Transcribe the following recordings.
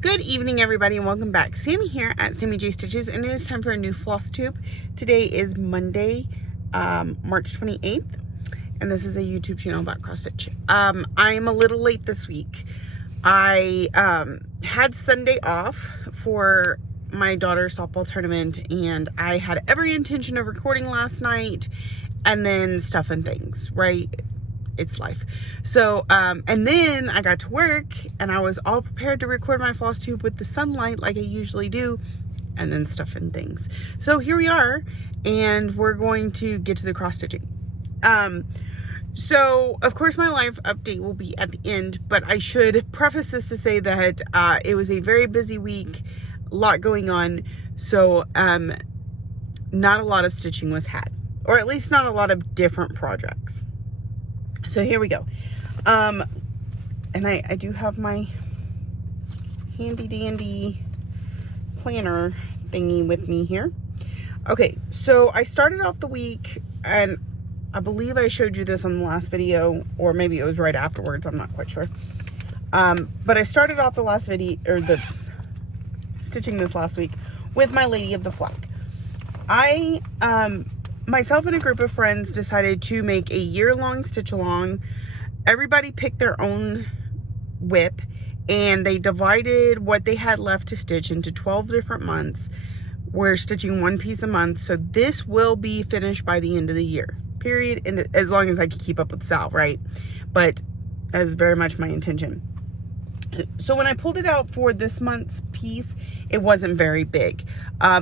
Good evening, everybody, and welcome back. Sammy here at Sammy J Stitches, and it is time for a new Flosstube. Today is Monday, March 28th, and this is a YouTube channel about cross stitch. I am a little late this week. I had Sunday off for my daughter's softball tournament, and I had every intention of recording last night, and then stuff and things, right? It's life. So, and then I got to work and I was all prepared to record my Flosstube with the sunlight like I usually do, and then stuff and things. So here we are, and we're going to get to the cross stitching. So of course my live update will be at the end, but I should preface this to say that, it was a very busy week, a lot going on. So, not a lot of stitching was had, or at least not a lot of different projects. So here we go. And I do have my handy dandy planner thingy with me here. Okay, so I started off the week, and I believe I showed you this on the last video, or maybe it was right afterwards, I'm not quite sure. But I started off the last video, or the stitching this last week, with my Lady of the Flag. Myself and a group of friends decided to make a year-long stitch-along. Everybody picked their own whip, and they divided what they had left to stitch into 12 different months. We're stitching one piece a month, so this will be finished by the end of the year, period, and as long as I can keep up with Sal, right? But that is very much my intention. So when I pulled it out for this month's piece, it wasn't very big,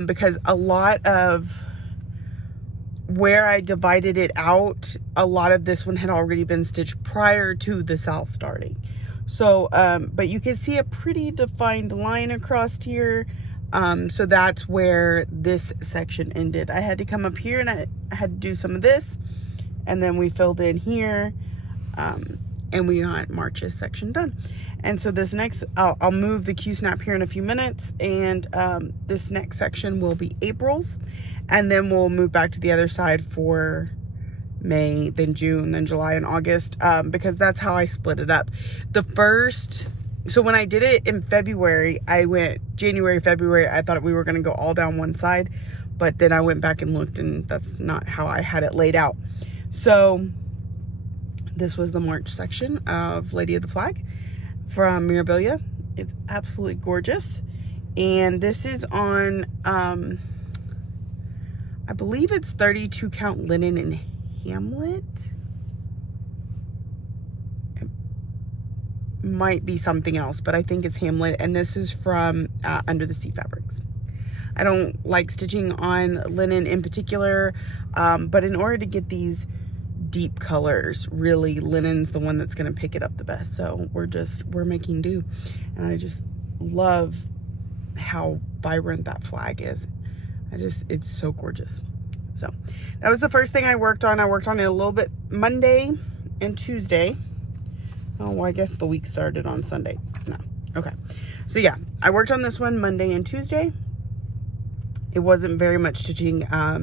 because a lot of where I divided it out, a lot of this one had already been stitched prior to the Sal starting. So, but you can see a pretty defined line across here. So that's where this section ended. I had to come up here and I had to do some of this, and then we filled in here, and we got March's section done. And so this next, I'll move the Q-snap here in a few minutes, and this next section will be April's. And then we'll move back to the other side for May, then June, then July, and August, because that's how I split it up. So when I did it in February, I went January, February, I thought we were going to go all down one side, but then I went back and looked, and that's not how I had it laid out. So this was the March section of Lady of the Flag from Mirabilia. It's absolutely gorgeous. And this is on, I believe it's 32 count linen in Hamlet. It might be something else, but I think it's Hamlet. And this is from Under the Sea Fabrics. I don't like stitching on linen in particular, but in order to get these deep colors, really linen's the one that's going to pick it up the best. So we're making do. And I just love how vibrant that flag is. It's so gorgeous. So that was the first thing I worked on. I worked on it a little bit Monday and Tuesday. Oh, well, I guess the week started on Sunday. No. Okay. So yeah, I worked on this one Monday and Tuesday. It wasn't very much stitching, a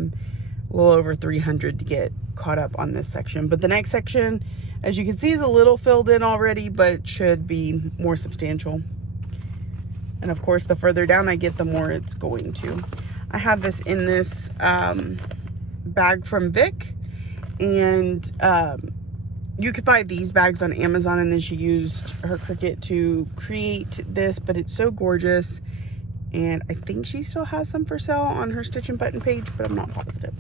little over 300 to get caught up on this section. But the next section, as you can see, is a little filled in already, but should be more substantial. And of course, the further down I get, the more it's going to. I have this in this bag from Vic, and you could buy these bags on Amazon, and then she used her Cricut to create this, but it's so gorgeous, and I think she still has some for sale on her Stitch and Button page, but I'm not positive.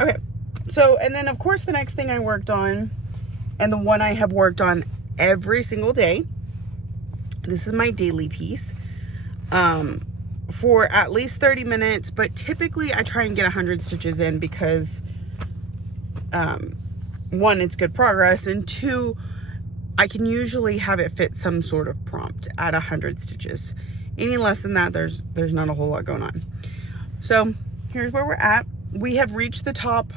Okay, so, and then of course the next thing I worked on, and the one I have worked on every single day, this is my daily piece, for at least 30 minutes, but typically I try and get 100 stitches in because, one, it's good progress, and two, I can usually have it fit some sort of prompt at 100 stitches. Any less than that, there's not a whole lot going on. So here's where we're at. We have reached the top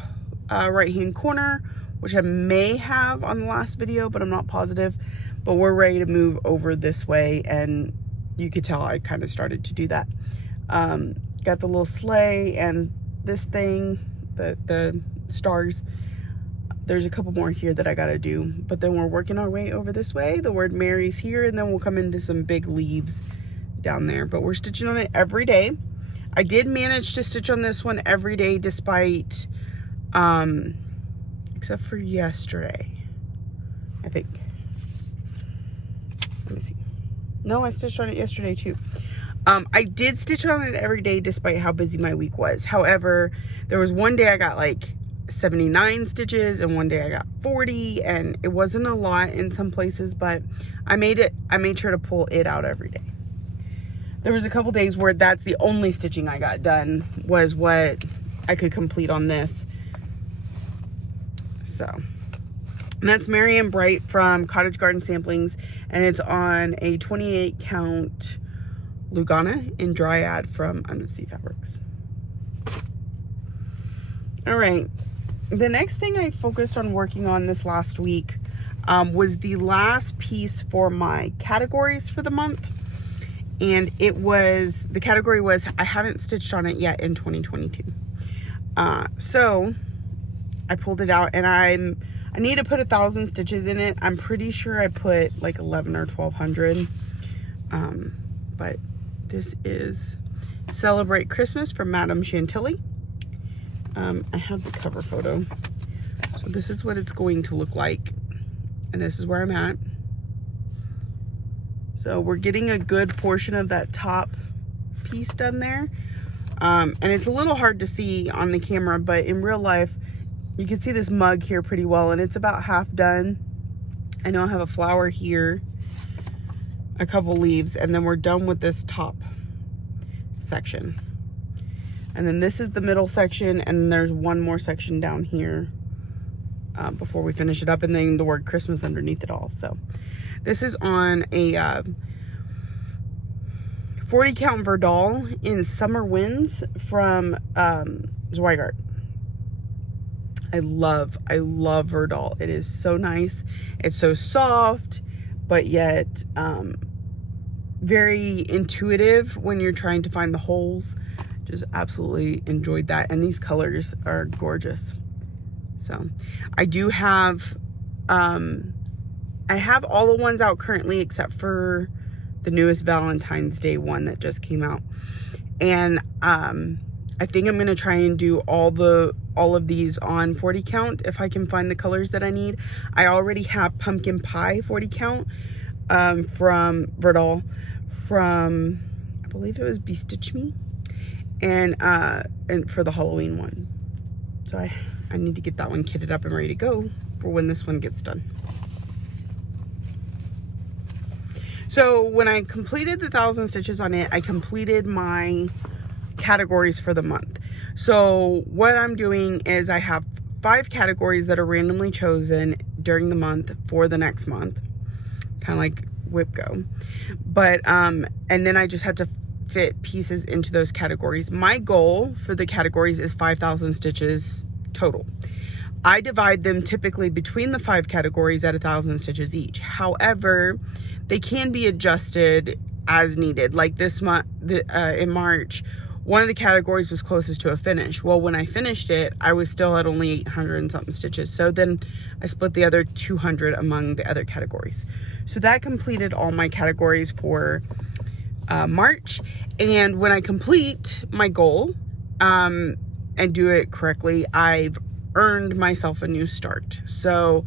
right hand corner, which I may have on the last video, but I'm not positive. But we're ready to move over this way, and you could tell I kind of started to do that. Got the little sleigh and this thing, the stars. there's a couple more here that I gotta do, but then we're working our way over this way. The word Mary's here, and then we'll come into some big leaves down there, but we're stitching on it every day. I did manage to stitch on this one every day despite, except for yesterday, I think. Let me see. No, I stitched on it yesterday too. I did stitch on it every day despite how busy my week was. However, there was one day I got like 79 stitches and one day I got 40, and it wasn't a lot in some places, but I made sure to pull it out every day. There was a couple days where that's the only stitching I got done, was what I could complete on this. So, and that's Marian Bright from Cottage Garden Samplings, and it's on a 28 count Lugana in Dryad from Undersea Fabrics. All right, the next thing I focused on working on this last week was the last piece for my categories for the month. And the category was, I haven't stitched on it yet in 2022. So I pulled it out, and I need to put 1,000 stitches in it. I'm pretty sure I put like 11 or 1,200. But this is Celebrate Christmas from Madame Chantilly. I have the cover photo. So this is what it's going to look like. And this is where I'm at. So we're getting a good portion of that top piece done there. And it's a little hard to see on the camera, but in real life, you can see this mug here pretty well, and it's about half done. I know I have a flower here, a couple leaves, and then we're done with this top section. And then this is the middle section, and then there's one more section down here before we finish it up, and then the word Christmas underneath it all. So this is on a 40 count Verdal in Summer Winds from Zweigart. I love Verdal. It is so nice. It's so soft, but yet very intuitive when you're trying to find the holes. Just absolutely enjoyed that. And these colors are gorgeous. So I do have, I have all the ones out currently except for the newest Valentine's Day one that just came out. And I think I'm going to try and do all of these on 40 count if I can find the colors that I need. I already have Pumpkin Pie 40 count from Verdal from, I believe it was Be Stitch Me, and for the Halloween one. So I need to get that one kitted up and ready to go for when this one gets done. So when I completed the 1,000 stitches on it, I completed my categories for the month. So what I'm doing is I have 5 categories that are randomly chosen during the month for the next month, kind of like Whip Go. But and then I just had to fit pieces into those categories. My goal for the categories is 5,000 stitches total. I divide them typically between the 5 categories at 1,000 stitches each. However, they can be adjusted as needed. Like this month, in March, one of the categories was closest to a finish. Well, when I finished it, I was still at only 800 and something stitches. So then I split the other 200 among the other categories. So that completed all my categories for March. And when I complete my goal and do it correctly, I've earned myself a new start. So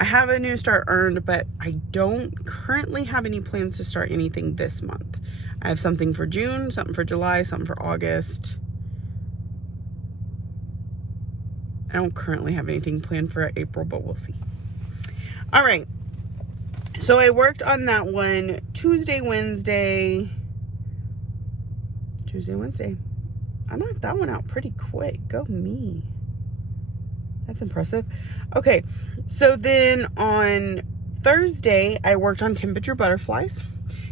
I have a new start earned, but I don't currently have any plans to start anything this month. I have something for June, something for July, something for August. I don't currently have anything planned for April, but we'll see. All right. So I worked on that one Tuesday, Wednesday. I knocked that one out pretty quick. Go me. That's impressive. Okay. So then on Thursday, I worked on temperature butterflies,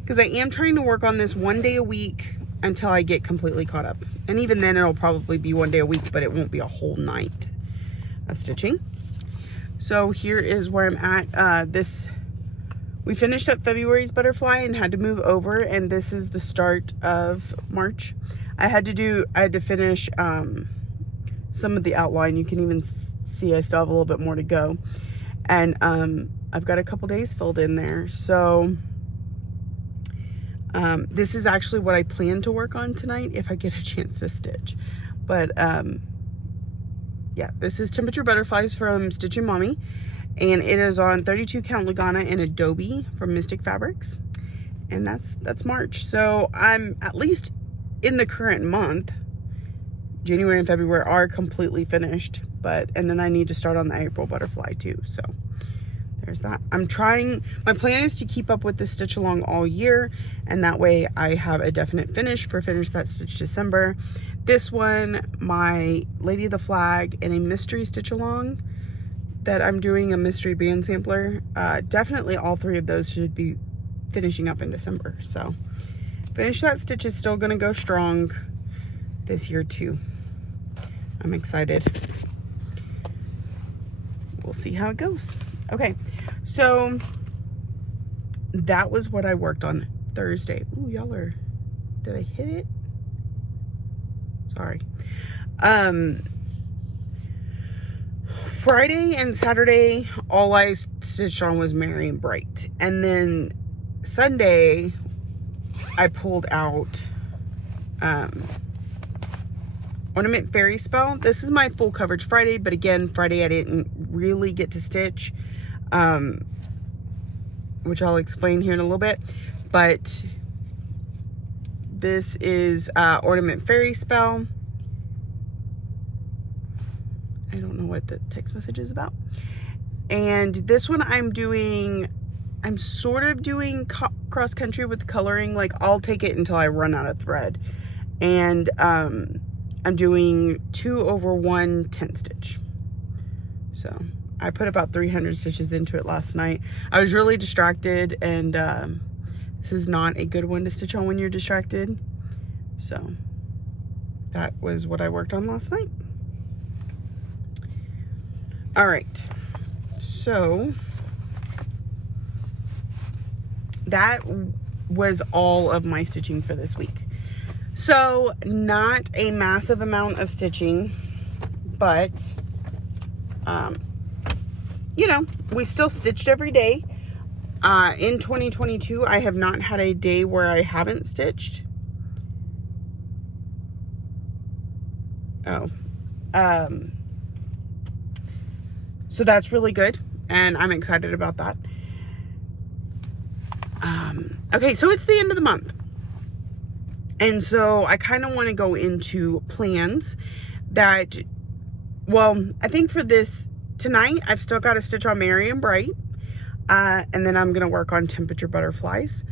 because I am trying to work on this one day a week until I get completely caught up. And even then it'll probably be one day a week, but it won't be a whole night of stitching. So here is where I'm at. We finished up February's butterfly and had to move over, and this is the start of March. I had to finish some of the outline. You can even see, I still have a little bit more to go. And I've got a couple days filled in there. So this is actually what I plan to work on tonight if I get a chance to stitch. But yeah, this is Temperature Butterflies from Stitchin' Mommy. And it is on 32 count Lagana and Adobe from Mystic Fabrics. And that's March. So I'm at least in the current month. January and February are completely finished. And then I need to start on the April butterfly too. So there's that. My plan is to keep up with this stitch along all year. And that way I have a definite finish that stitch December. This one, my Lady of the Flag, and a mystery stitch along that I'm doing, a mystery band sampler. Definitely all three of those should be finishing up in December. So finish that stitch is still gonna go strong this year too. I'm excited. We'll see how it goes. Okay, so that was what I worked on Thursday. Ooh, did I hit it? Sorry. Friday and Saturday, all I stitched on was Merry and Bright. And then Sunday, I pulled out Ornament Fairy Spell. This is my full coverage Friday, but again, Friday I didn't really get to stitch, which I'll explain here in a little bit. But this is Ornament Fairy Spell. I don't know what the text message is about. And this one I'm sort of doing cross country with coloring. Like, I'll take it until I run out of thread. And I'm doing 2/1 10 stitch. So I put about 300 stitches into it last night. I was really distracted, and this is not a good one to stitch on when you're distracted. So that was what I worked on last night. All right, so that was all of my stitching for this week. So not a massive amount of stitching, but you know, we still stitched every day. In 2022, I have not had a day where I haven't stitched. So that's really good, and I'm excited about that. Okay, so it's the end of the month. And so I kind of want to go into plans that, well, I think for this tonight, I've still got to stitch on Merry and Bright. And then I'm going to work on Temperature Butterflies.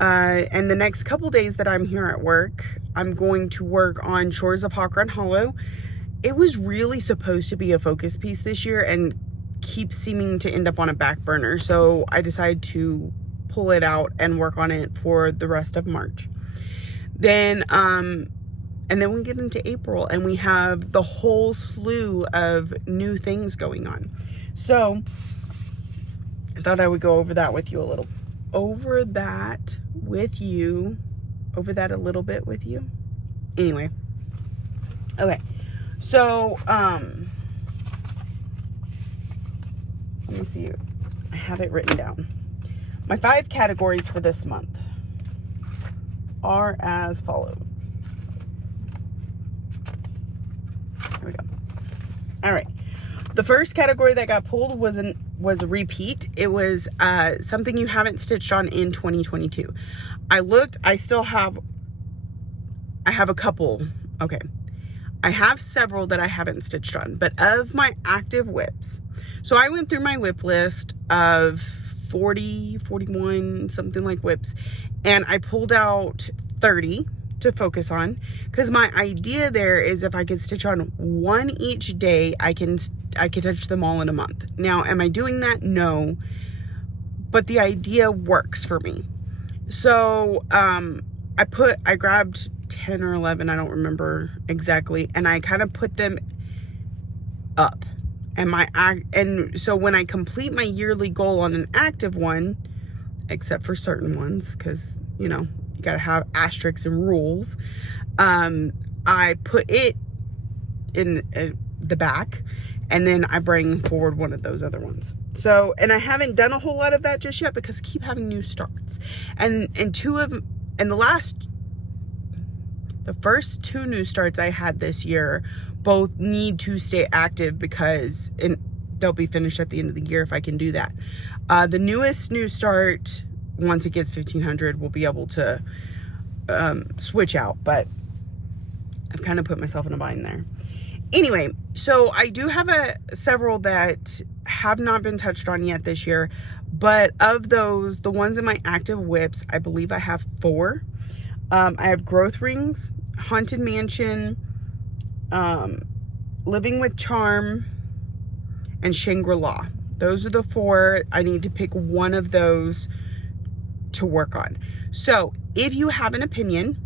And the next couple days that I'm here at work, I'm going to work on Shores of Hawk Run Hollow. It was really supposed to be a focus piece this year and keeps seeming to end up on a back burner. So I decided to pull it out and work on it for the rest of March. Then, and then we get into April and we have the whole slew of new things going on. So I thought I would go over that with you a little. Over that a little bit with you. Anyway. Okay. So, let me see. I have it written down. My 5 categories for this month are as follows. Here we go. All right. The first category that got pulled was a repeat. It was something you haven't stitched on in 2022. I looked. I have a couple. Okay. I have several that I haven't stitched on, but of my active whips. So I went through my whip list of 40, 41, something like whips, and I pulled out 30 to focus on, because my idea there is if I could stitch on one each day, I could touch them all in a month. Now, am I doing that? No, but the idea works for me. So I grabbed 10 or 11, I don't remember exactly, and I kind of put them up. And so when I complete my yearly goal on an active one, except for certain ones, because, you know, you got to have asterisks and rules, I put it in the back, and then I bring forward one of those other ones. So, and I haven't done a whole lot of that just yet because I keep having new starts. And the first 2 new starts I had this year both need to stay active because they'll be finished at the end of the year if I can do that. The newest new start, once it gets 1,500, we'll be able to switch out, but I've kind of put myself in a bind there. Anyway, so I do have several that have not been touched on yet this year, but of those, the ones in my active whips, I believe I have 4. I have Growth Rings, Haunted Mansion, Living with Charm, and Shangri-La. Those are the 4. I need to pick one of those to work on. So if you have an opinion,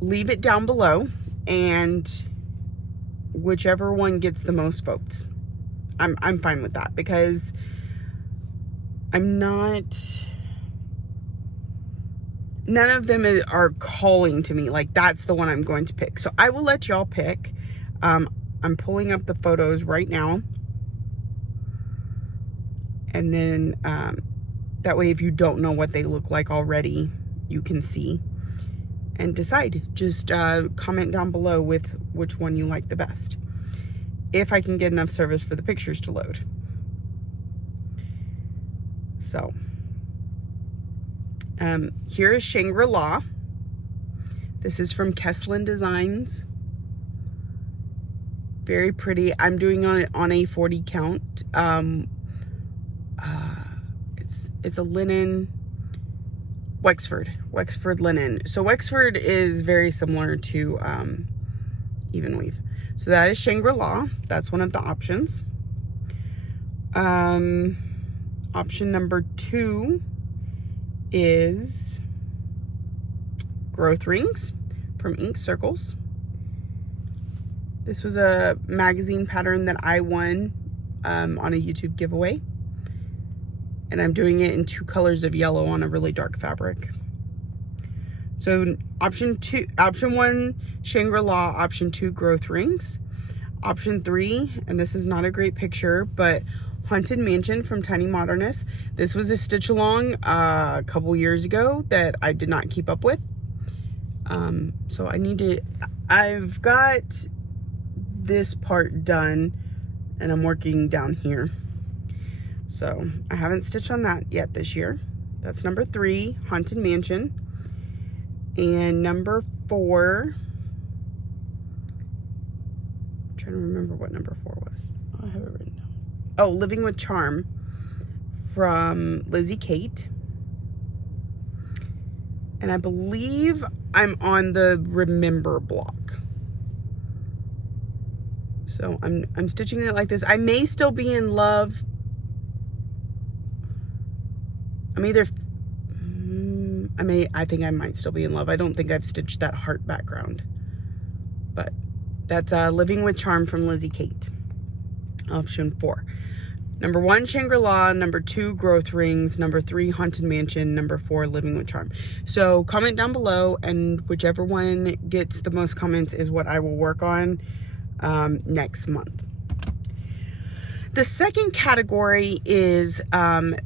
leave it down below, and whichever one gets the most votes, I'm fine with that, because none of them are calling to me like that's the one I'm going to pick. So I will let y'all pick. I'm pulling up the photos right now, and then that way if you don't know what they look like already, you can see and decide. Just comment down below with which one you like the best, if I can get enough service for the pictures to load. So here is Shangri-La. This is from Kesslin Designs. Very pretty. I'm doing it on a 40 count. It's a linen, Wexford linen. So Wexford is very similar to Even Weave. So that is Shangri-La. That's one of the options. Option number 2 is Growth Rings from Ink Circles. This was a magazine pattern that I won on a YouTube giveaway. And I'm doing it in 2 colors of yellow on a really dark fabric. So option 1, Shangri-La. Option 2, Growth Rings. Option 3, and this is not a great picture, but Haunted Mansion from Tiny Modernist. This was a stitch along a couple years ago that I did not keep up with. So I've got this part done, and I'm working down here. So I haven't stitched on that yet this year. That's number 3, Haunted Mansion. And number 4, I'm trying to remember what number 4 was. Oh, I have it written down. Oh, Living with Charm from Lizzie Kate. And I believe I'm on the Remember block. So I'm stitching it like this. I may still be in love. I think I might still be in love. I don't think I've stitched that heart background. But that's Living with Charm from Lizzie Kate. Option 4. Number 1, Shangri-La. Number 2, Growth Rings. Number 3, Haunted Mansion. Number 4, Living with Charm. So comment down below, and whichever one gets the most comments is what I will work on next month. The second category is pattern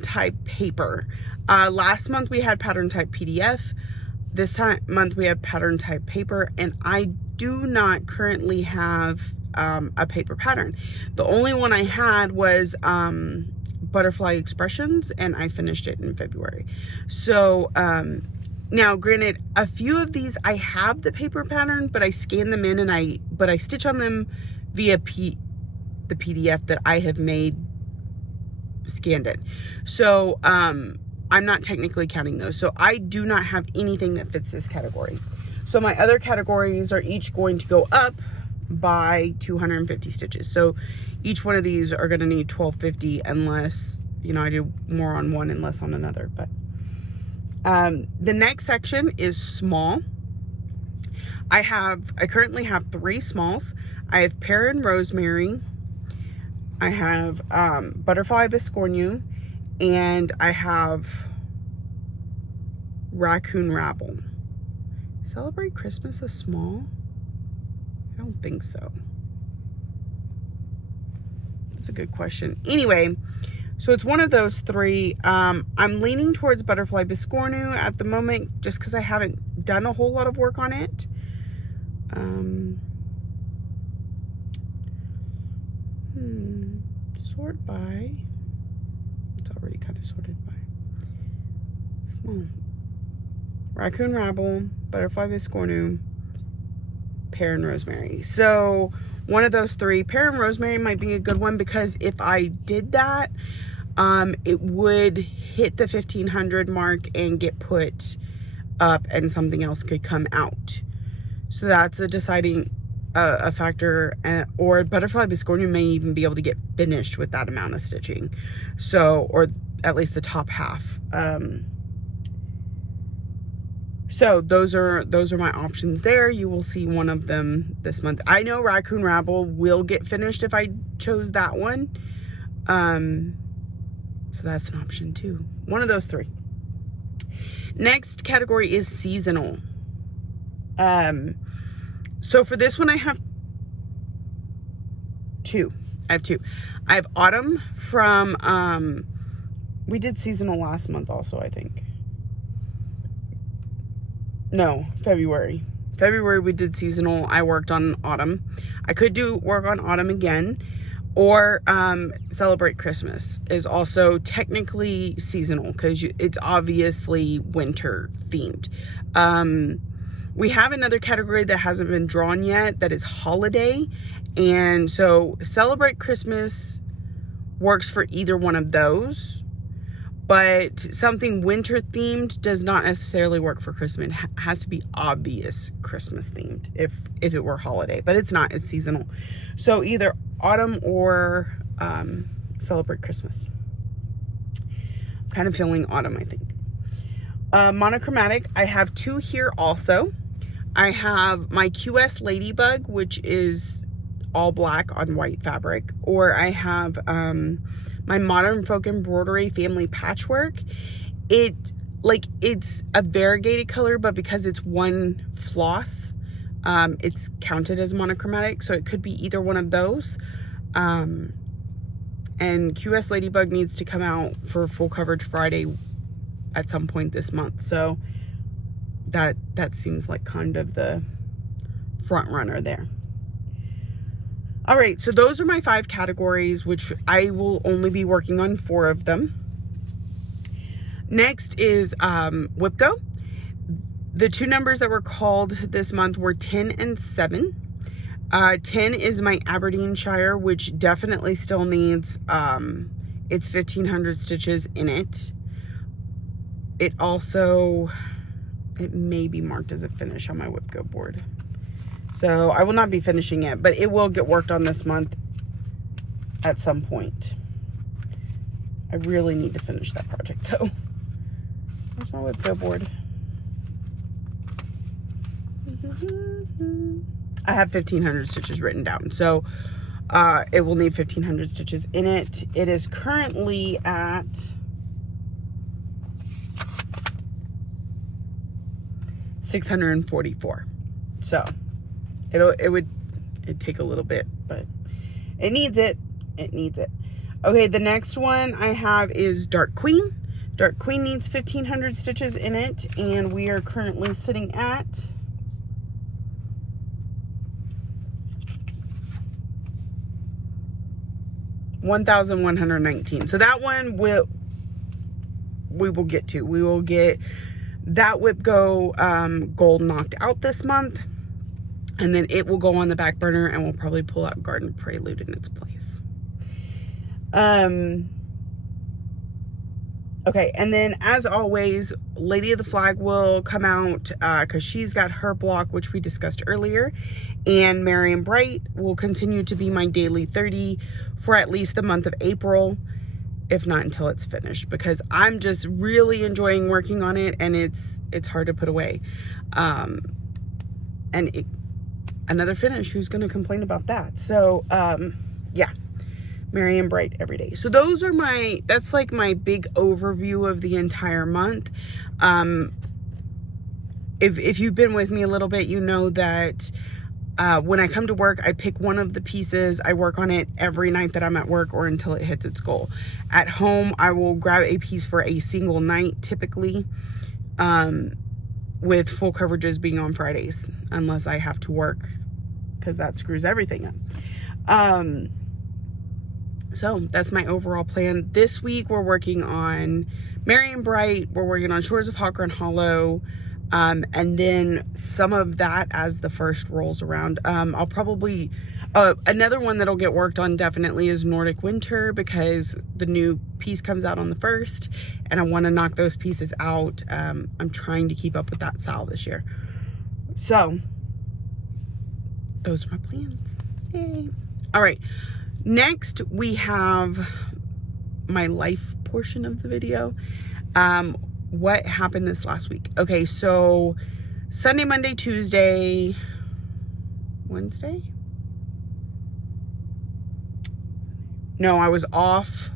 type paper. Last month we had pattern type PDF. This month we have pattern type paper, and I do not currently have a paper pattern. The only one I had was Butterfly Expressions, and I finished it in February. So now granted, a few of these I have the paper pattern, but I scan them in and I stitch on them via the PDF that I have made, scanned it. So I'm not technically counting those. So I do not have anything that fits this category. So my other categories are each going to go up by 250 stitches. So each one of these are going to need 1250 unless, I do more on one and less on another. But the next section is small. I currently have 3 smalls. I have Pear and Rosemary. I have Butterfly Biscornu, and I have Raccoon Rabble. Celebrate Christmas a small? don't think so. That's a good question. Anyway, so it's one of those three. I'm leaning towards Butterfly Biscornu at the moment, just because I haven't done a whole lot of work on it. Sort by. It's already kind of sorted by. Raccoon Rabble, Butterfly Biscornu, Pear and Rosemary. So one of those three. Pear and Rosemary might be a good one, because if I did that, it would hit the 1,500 mark and get put up, and something else could come out. So that's a deciding a factor. Or Butterfly Biscornu may even be able to get finished with that amount of stitching. So, or at least the top half. So those are my options there. You will see one of them this month. I know Raccoon Rabble will get finished if I chose that one. So that's an option too. One of those three. Next category is seasonal. So for this one, I have two. I have Autumn from, we did seasonal last month also, I think. No, February. February we did seasonal. I worked on Autumn. I could do work on Autumn again, or Celebrate Christmas is also technically seasonal, because it's obviously winter themed. We have another category that hasn't been drawn yet that is holiday, and so Celebrate Christmas works for either one of those. But something winter themed does not necessarily work for Christmas. It has to be obvious Christmas themed if it were holiday, but it's not, it's seasonal. So either Autumn or Celebrate Christmas. I'm kind of feeling Autumn, I think. Monochromatic, I have two here also. I have my QS Ladybug, which is all black on white fabric, or I have my Modern Folk Embroidery Family Patchwork. It's a variegated color, but because it's one floss, it's counted as monochromatic, so it could be either one of those. And QS Ladybug needs to come out for Full Coverage Friday at some point this month, so that seems like kind of the front runner there. All right, so those are my 5 categories, which I will only be working on 4 of them. Next is WIPGO. The 2 numbers that were called this month were 10 and 7. 10 is my Aberdeenshire, which definitely still needs its 1,500 stitches in it. It may be marked as a finish on my WIPGO board. So I will not be finishing it, but it will get worked on this month at some point. I really need to finish that project though. Where's my WIPGO board? I have 1,500 stitches written down, so it will need 1,500 stitches in it. It is currently at 644. So it'd take a little bit, but it needs it. It needs it. Okay, the next one I have is Dark Queen. Dark Queen needs 1,500 stitches in it, and we are currently sitting at 1,119. So that one we will get to. We will get that WIPGO gold knocked out this month, and then it will go on the back burner, and we'll probably pull out Garden Prelude in its place. Okay, and then as always, Lady of the Flag will come out because she's got her block, which we discussed earlier, and Marion Bright will continue to be my daily 30 for at least the month of April, if not until it's finished, because I'm just really enjoying working on it, and it's hard to put away. Another finish, who's going to complain about that? So yeah, Marion Bright every day. So those are that's like my big overview of the entire month. If you've been with me a little bit, you know that When I come to work, I pick one of the pieces. I work on it every night that I'm at work or until it hits its goal. At home, I will grab a piece for a single night, typically, with full coverages being on Fridays, unless I have to work, because that screws everything up. So that's my overall plan. This week, we're working on Merry & Bright. We're working on Shores of Hawk Run Hollow. And then some of that as the first rolls around. I'll probably, another one that'll get worked on definitely is Nordic Winter, because the new piece comes out on the 1st and I want to knock those pieces out. I'm trying to keep up with that Sal this year. So those are my plans. Yay. All right. Next we have my life portion of the video. What happened this last week? Okay, so Sunday, Monday, Tuesday, Wednesday? No, I was off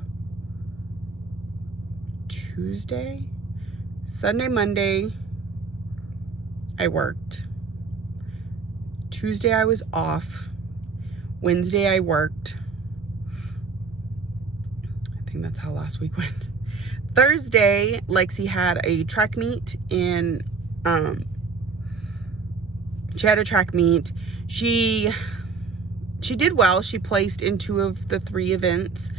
Tuesday. Sunday, Monday, I worked. Tuesday, I was off. Wednesday, I worked. I think that's how last week went. Thursday, Lexi had a track meet in, she had a track meet. She did well. She placed in 2 of the 3 events.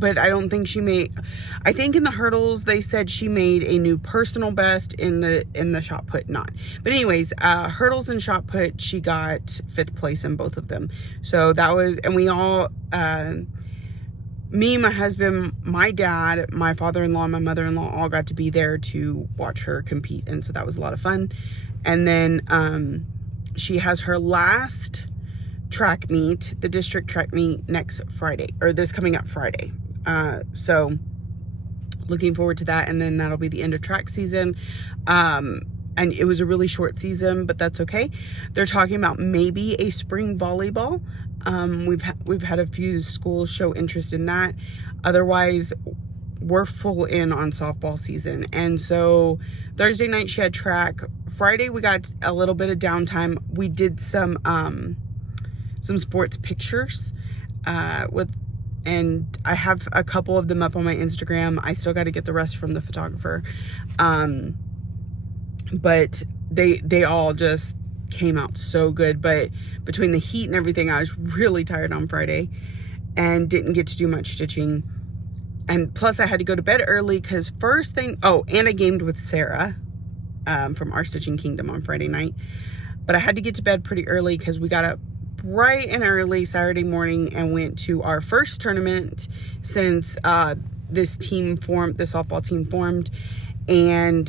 But I don't think she made, I think in the hurdles, they said she made a new personal best. In the shot put, not. But anyways, hurdles and shot put, she got 5th place in both of them. So that was, and we all, me, my husband, my dad, my father-in-law, my mother-in-law all got to be there to watch her compete. And so that was a lot of fun. And then she has her last track meet, the district track meet, next Friday, or this coming up Friday. So looking forward to that. And then that'll be the end of track season. And it was a really short season, but that's okay. They're talking about maybe a spring volleyball. We've had a few schools show interest in that. Otherwise, we're full in on softball season. And so Thursday night she had track. Friday we got a little bit of downtime. We did some sports pictures and I have a couple of them up on my Instagram. I still got to get the rest from the photographer. But they all just came out so good. But between the heat and everything, I was really tired on Friday and didn't get to do much stitching. And plus I had to go to bed early because first thing, and I gamed with Sarah from Our Stitching Kingdom on Friday night. But I had to get to bed pretty early because we got up bright and early Saturday morning and went to our first tournament since this softball team formed. And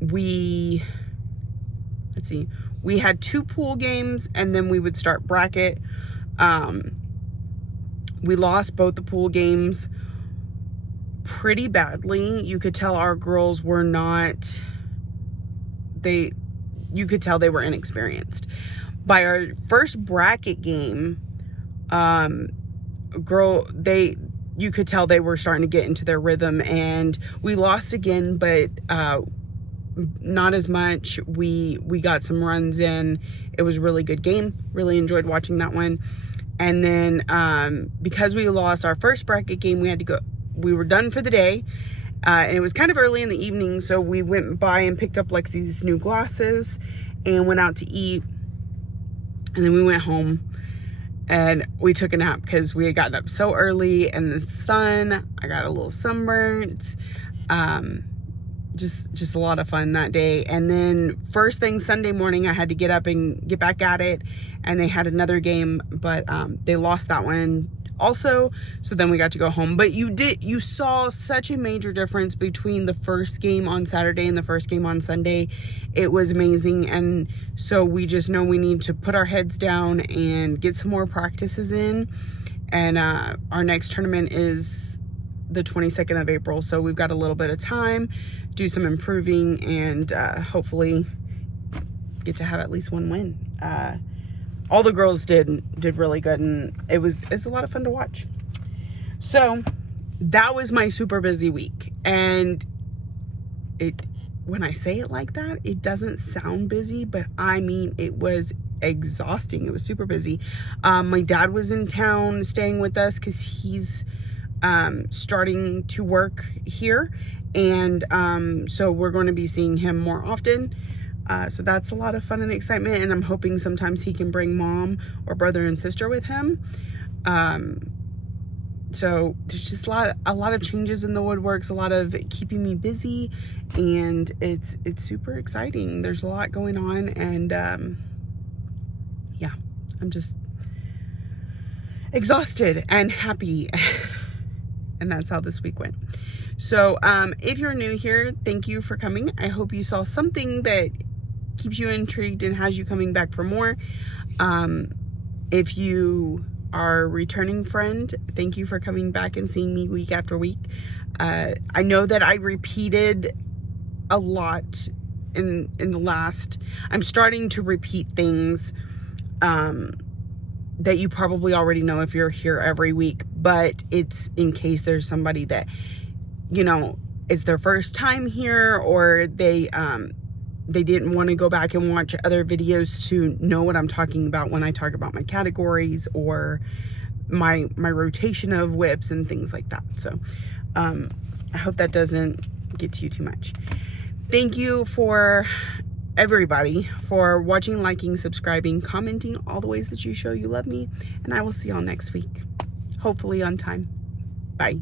we had 2 pool games and then we would start bracket. We lost both the pool games pretty badly. You could tell our girls were not, you could tell they were inexperienced. By our first bracket game, you could tell they were starting to get into their rhythm, and we lost again, but not as much. We got some runs in. It was a really good game. Really enjoyed watching that one. And then because we lost our first bracket game, we had to go. We were done for the day. And it was kind of early in the evening, so we went by and picked up Lexi's new glasses and went out to eat. And then we went home and we took a nap because we had gotten up so early and the sun, I got a little sunburnt. Just a lot of fun that day. And then first thing Sunday morning, I had to get up and get back at it. And they had another game, but they lost that one also. So then we got to go home. But you saw such a major difference between the first game on Saturday and the first game on Sunday. It was amazing. And so we just know we need to put our heads down and get some more practices in. And our next tournament is the 22nd of April. So we've got a little bit of time, do some improving, and hopefully get to have at least one win. All the girls did really good, and it's a lot of fun to watch. So that was my super busy week, and when I say it like that, it doesn't sound busy, but I mean, it was exhausting. It was super busy. My dad was in town staying with us because he's starting to work here, and so we're going to be seeing him more often. So that's a lot of fun and excitement, and I'm hoping sometimes he can bring mom or brother and sister with him. So there's just a lot of changes in the woodworks, a lot of keeping me busy, and it's super exciting. There's a lot going on, and yeah, I'm just exhausted and happy. And that's how this week went. So if you're new here, thank you for coming. I hope you saw something that keeps you intrigued and has you coming back for more. If you are a returning friend, thank you for coming back and seeing me week after week. I know that I repeated a lot in the last. I'm starting to repeat things that you probably already know if you're here every week, but it's in case there's somebody that, you know, it's their first time here, or they didn't want to go back and watch other videos to know what I'm talking about when I talk about my categories or my rotation of whips and things like that. So I hope that doesn't get to you too much. Thank you for everybody for watching, liking, subscribing, commenting, all the ways that you show you love me, and I will see y'all next week, hopefully on time. Bye.